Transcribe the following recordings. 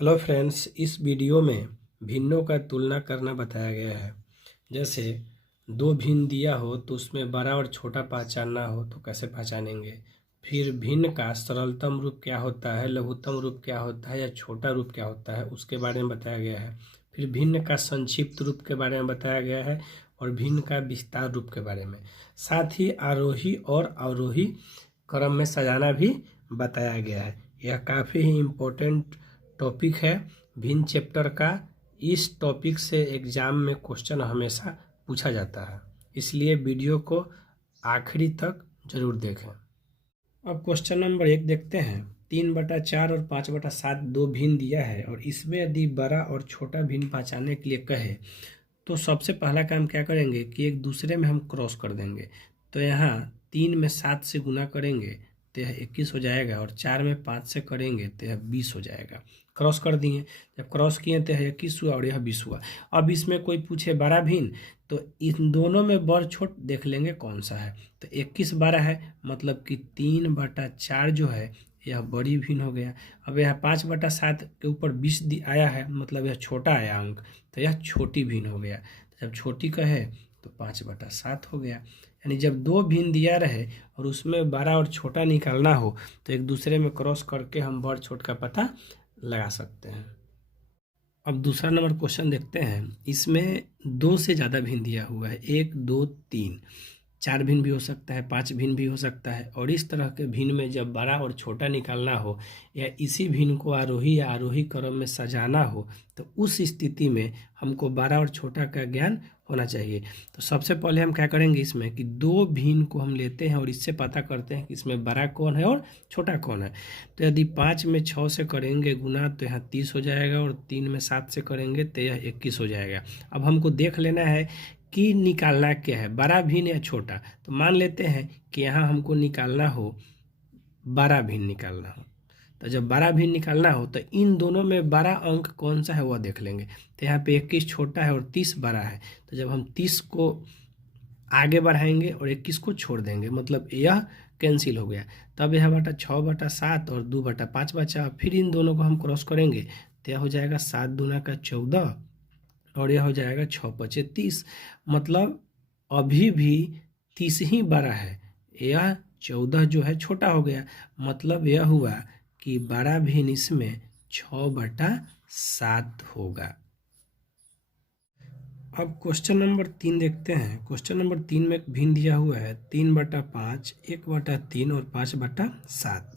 Hello friends, इस video में भिन्नों का तुलना करना बताया गया है। जैसे दो भिन्न दिया हो तो उसमें बड़ा और छोटा पहचानना हो तो कैसे पहचानेंगे। फिर भिन्न का सरलतम रूप क्या होता है, लघुत्तम रूप क्या होता है या छोटा रूप क्या होता है, उसके बारे में बताया गया है। फिर भिन्न का संक्षिप्त रूप के बारे में बताया गया है और भिन्न का विस्तार रूप के बारे में। साथ ही आरोही और अवरोही क्रम में सजाना भी बताया गया है। यह काफ़ी ही इम्पोर्टेंट टॉपिक है भिन्न चैप्टर का। इस टॉपिक से एग्जाम में क्वेश्चन हमेशा पूछा जाता है, इसलिए वीडियो को आखिरी तक जरूर देखें। अब क्वेश्चन नंबर 1 देखते हैं। 3/4 और 5/7 दो भिन्न दिया है और इसमें यदि बड़ा और छोटा भिन्न पहचानने के लिए कहे तो सबसे पहला काम क्या करेंगे कि एक दूसरे में हम क्रॉस कर देंगे। तो यहाँ 3 में 7 से गुना करेंगे तो यह 21 हो जाएगा और 4 में 5 से करेंगे तो यह 20 हो जाएगा। क्रॉस कर दिए, जब क्रॉस किए तो यह 21 हुआ और यह 20 हुआ। अब इसमें कोई पूछे बड़ा भिन्न तो इन दोनों में बड़ छोट देख लेंगे कौन सा है। तो 21 बड़ा है, मतलब कि 3/4 जो है यह बड़ी भिन्न हो गया। अब यह 5/7 के ऊपर 20 आया है, मतलब यह छोटा आया अंक, तो यह छोटी भिन्न हो गया। तो जब छोटी का है तो 5/7 हो गया। यानी जब दो भिन्न दिया रहे और उसमें बड़ा और छोटा निकालना हो तो एक दूसरे में क्रॉस करके हम बड़ छोट का पता लगा सकते हैं। अब दूसरा नंबर क्वेश्चन देखते हैं। इसमें 2 से ज़्यादा भिन्न दिया हुआ है, 1 2 3, 4 भिन्न भी हो सकता है, 5 भिन्न भी हो सकता है। और इस तरह के भिन्न में जब बड़ा और छोटा निकालना हो या इसी भिन्न को आरोही या आरोही क्रम में सजाना हो तो उस स्थिति में हमको बड़ा और छोटा का ज्ञान होना चाहिए। तो सबसे पहले हम क्या करेंगे इसमें कि दो भिन्न को हम लेते हैं और इससे पता करते हैं कि इसमें बड़ा कौन है और छोटा कौन है। तो यदि 5 में 6 से करेंगे गुना तो यहाँ 30 हो जाएगा और 3 में 7 से करेंगे तो यह 21 हो जाएगा। अब हमको देख लेना है कि निकालना क्या है, बड़ा भिन्न या छोटा। तो मान लेते हैं कि यहाँ हमको निकालना हो बड़ा भिन्न निकालना हो। तो जब बड़ा भिन्न निकालना हो तो इन दोनों में बड़ा अंक कौन सा है वह देख लेंगे। तो यहाँ पे 21 छोटा है और 30 बड़ा है। तो जब हम 30 को आगे बढ़ाएंगे और 21 को छोड़ देंगे, मतलब यह कैंसिल हो गया। तब यह बटा 6/7 और 2/5 बचा। फिर इन दोनों को हम क्रॉस करेंगे तो यह हो जाएगा 7 दूना का 14 और यह हो जाएगा 6×5 30। मतलब अभी भी 30 ही बड़ा है, यह 14 जो है छोटा हो गया। मतलब यह हुआ कि बड़ा भिन्न इसमें 6/7 होगा। अब क्वेश्चन नंबर 3 देखते हैं। क्वेश्चन नंबर 3 में भिन्न दिया हुआ है 3/5, 1/3 और 5/7।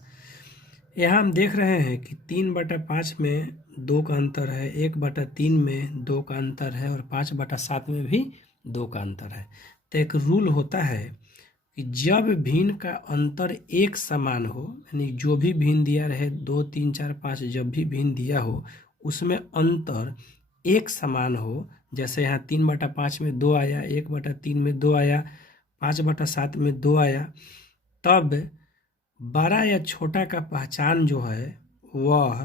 यहाँ हम देख रहे हैं कि 3/5 में 2 का अंतर है, 1/3 में 2 का अंतर है और 5/7 में भी 2 का अंतर है। तो एक रूल होता है कि जब भिन्न का अंतर एक समान हो, यानी जो भी भिन्न दिया रहे 2 3 4 5, जब भी भिन्न दिया हो उसमें अंतर एक समान हो। जैसे यहाँ 3/5 में 2 आया, 1/3 में 2 आया, 5/7 में 2 आया, तब बड़ा या छोटा का पहचान जो है वह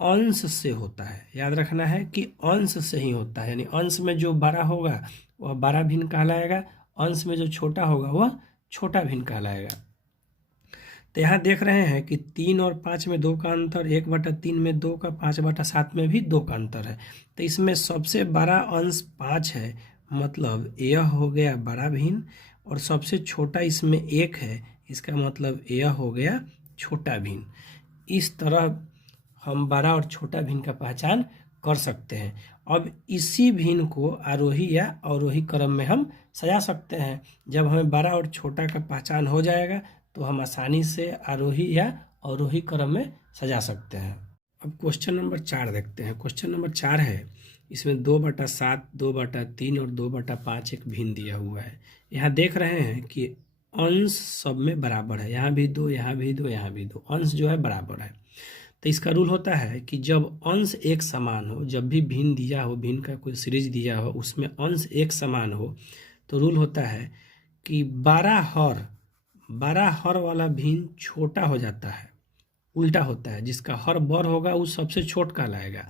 अंश से होता है। याद रखना है कि अंश से ही होता है, यानी अंश में जो बड़ा होगा वह बड़ा भिन्न कहलाएगा, अंश में जो छोटा होगा वह छोटा भिन्न कहलाएगा। तो यहाँ देख रहे हैं कि 3 और 5 में 2 का अंतर, 1/3 में 2 का, 5/7 में भी 2 का अंतर है। तो इसमें सबसे बड़ा अंश 5 है, मतलब यह हो गया बड़ा भिन्न, और सबसे छोटा इसमें 1 है, इसका मतलब यह हो गया छोटा भिन्न। इस तरह हम बड़ा और छोटा भिन्न का पहचान कर सकते हैं। अब इसी भिन्न को आरोही या अवरोही क्रम में हम सजा सकते हैं। जब हमें बड़ा और छोटा का पहचान हो जाएगा तो हम आसानी से आरोही या अवरोही क्रम में सजा सकते हैं। अब क्वेश्चन नंबर 4 देखते हैं। क्वेश्चन नंबर 4 है, इसमें 2/7, 2/3 और 2/5 एक भिन्न दिया हुआ है। यहाँ देख रहे हैं कि अंश सब में बराबर है, यहाँ भी 2, यहाँ भी 2, यहाँ भी 2, अंश जो है बराबर है। तो इसका रूल होता है कि जब अंश एक समान हो, जब भी भिन्न दिया हो, भिन्न का कोई सीरीज दिया हो उसमें अंश एक समान हो, तो रूल होता है कि बड़ा हर वाला भिन्न छोटा हो जाता है, उल्टा होता है। जिसका हर बड़ होगा वो सबसे छोट कहलाएगा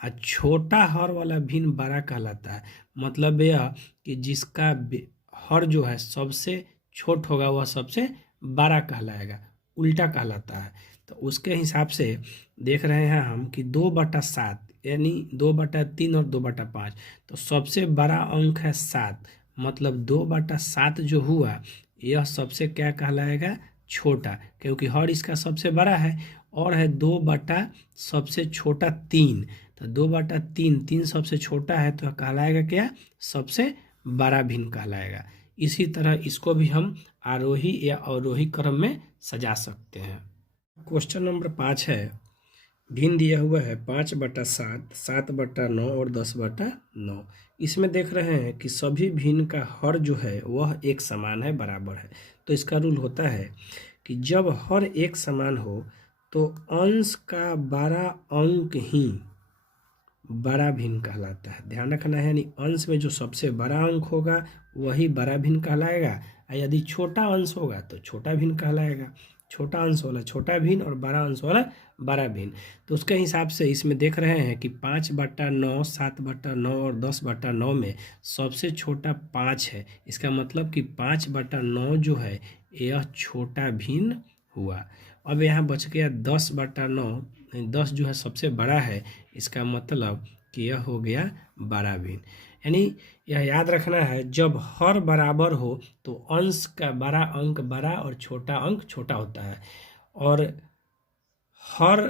और छोटा हर वाला भिन्न बड़ा कहलाता है। मतलब यह कि जिसका हर जो है सबसे छोट होगा वह सबसे बड़ा कहलाएगा, उल्टा कहलाता है। तो उसके हिसाब से देख रहे हैं हम कि 2/7 यानी 2/3 और 2/5। तो सबसे बड़ा अंक है 7, मतलब 2/7 जो हुआ यह सबसे क्या कहलाएगा, छोटा, क्योंकि हर इसका सबसे बड़ा है। और है 2/ सबसे छोटा 3, तो 2/3, 3 सबसे छोटा है तो कहलाएगा क्या, सबसे बड़ा भिन्न कहलाएगा। इसी तरह इसको भी हम आरोही या अवरोही क्रम में सजा सकते हैं। क्वेश्चन नंबर 5 है, भिन्न दिया हुआ है 5/7, 7/9 और 10/9। इसमें देख रहे हैं कि सभी भिन्न का हर जो है वह एक समान है, बराबर है। तो इसका रूल होता है कि जब हर एक समान हो तो अंश का बड़ा अंक ही बड़ा भिन्न कहलाता है। ध्यान रखना है, यानी अंश में जो सबसे बड़ा अंक होगा वही बड़ा भिन्न कहलाएगा, और यदि छोटा अंश होगा तो छोटा भिन्न कहलाएगा। छोटा अंश वाला छोटा भिन्न और बड़ा अंश वाला बड़ा भिन्न। तो उसके हिसाब से इसमें देख रहे हैं कि 5/9, 7/9 और 10/9 में सबसे छोटा 5 है। इसका मतलब कि 5/9 जो है यह छोटा भिन्न हुआ। अब यहाँ बच गया 10/9, 10 जो है सबसे बड़ा है, इसका मतलब कि यह हो गया बड़ा भिन्न। यानी यह याद रखना है, जब हर बराबर हो तो अंश का बड़ा अंक बड़ा और छोटा अंक छोटा होता है। और हर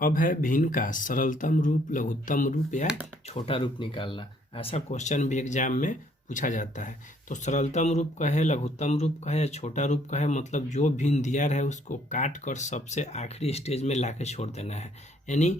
अब है भिन्न का सरलतम रूप, लघुत्तम रूप या छोटा रूप निकालना। ऐसा क्वेश्चन भी एग्जाम में पूछा जाता है। तो सरलतम रूप का है, लघुत्तम रूप का है, छोटा रूप का है, मतलब जो भिन्न दिया है उसको काट कर सबसे आखिरी स्टेज में लाके छोड़ देना है। यानी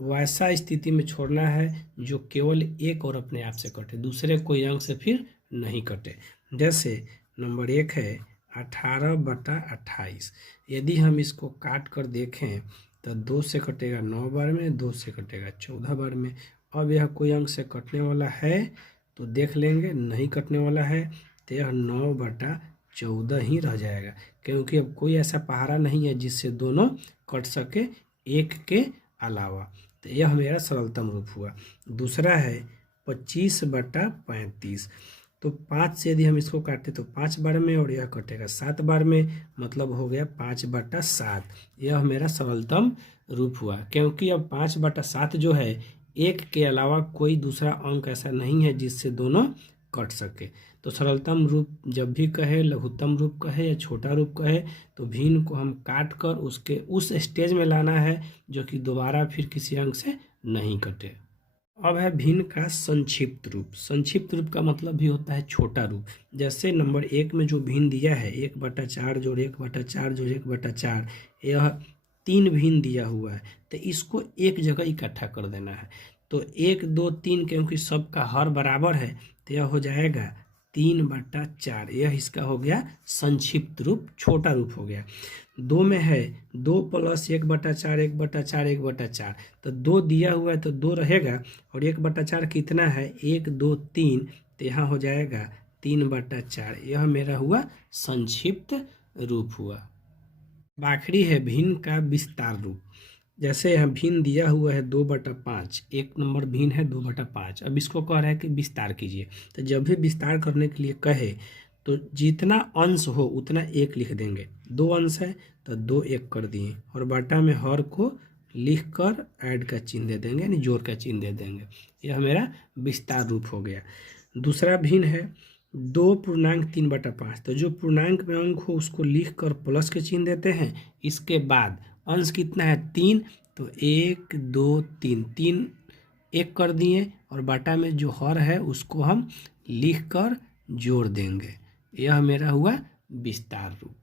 वैसा स्थिति में छोड़ना है जो केवल एक और अपने आप से कटे, दूसरे कोई अंक से फिर नहीं कटे। जैसे नंबर 1 है 18/28। यदि हम इसको काट कर देखें तो 2 से कटेगा 9 बार में, 2 से कटेगा 14 बार में। अब यह कोई अंक से कटने वाला है तो देख लेंगे, नहीं कटने वाला है तो यह 9/14 ही रह जाएगा, क्योंकि अब कोई ऐसा पहाड़ा नहीं है जिससे दोनों कट सके एक के अलावा। तो यह मेरा सरलतम रूप हुआ। दूसरा है 25/35। तो 5 से यदि हम इसको काटे तो 5 बार में और यह कटेगा 7 बार में, मतलब हो गया 5/7। यह मेरा सरलतम रूप हुआ, क्योंकि अब 5/7 जो है एक के अलावा कोई दूसरा अंक ऐसा नहीं है जिससे दोनों कट सके। तो सरलतम रूप जब भी कहे, लघुत्तम रूप कहे या छोटा रूप कहे, तो भिन्न को हम काट कर उसके उस स्टेज में लाना है जो कि दोबारा फिर किसी अंक से नहीं कटे। अब है भिन्न का संक्षिप्त रूप। संक्षिप्त रूप का मतलब भी होता है छोटा रूप। जैसे नंबर 1 में जो भिन्न दिया है 1/4 जोड़ 1/4 जोड़ 1/4, यह 3 भिन्न दिया हुआ है, तो इसको एक जगह इकट्ठा कर देना है। तो 1, 2, 3 क्योंकि सबका हर बराबर है तो यह हो जाएगा 3/4। यह इसका हो गया संक्षिप्त रूप, छोटा रूप हो गया। 2 में है 2 + 1/4, 1/4, 1/4। तो 2 दिया हुआ है तो 2 रहेगा, और 1/4 कितना है, 1, 2, 3, तो यहाँ हो जाएगा 3/4। यह मेरा हुआ संक्षिप्त रूप हुआ। आखिरी है भिन्न का विस्तार रूप। जैसे यहाँ भिन्न दिया हुआ है 2/5, एक नंबर भिन्न है 2/5। अब इसको कह रहा है कि विस्तार कीजिए। तो जब भी विस्तार करने के लिए कहे तो जितना अंश हो उतना 1 लिख देंगे। 2 अंश है तो 2 1 कर दिए, और बटा में हर को लिख कर ऐड का चिन्ह दे देंगे, यानी जोड़ का चिन्ह दे देंगे। यह मेरा विस्तार रूप हो गया। दूसरा भिन्न है 2.3/5। तो जो पूर्णांक में अंक हो उसको लिख कर प्लस के चिन्ह देते हैं। इसके बाद अंश कितना है 3, तो 1, 2, 3, 3 1 कर दिए, और बाटा में जो हर है उसको हम लिख कर जोड़ देंगे। यह मेरा हुआ विस्तार रूप।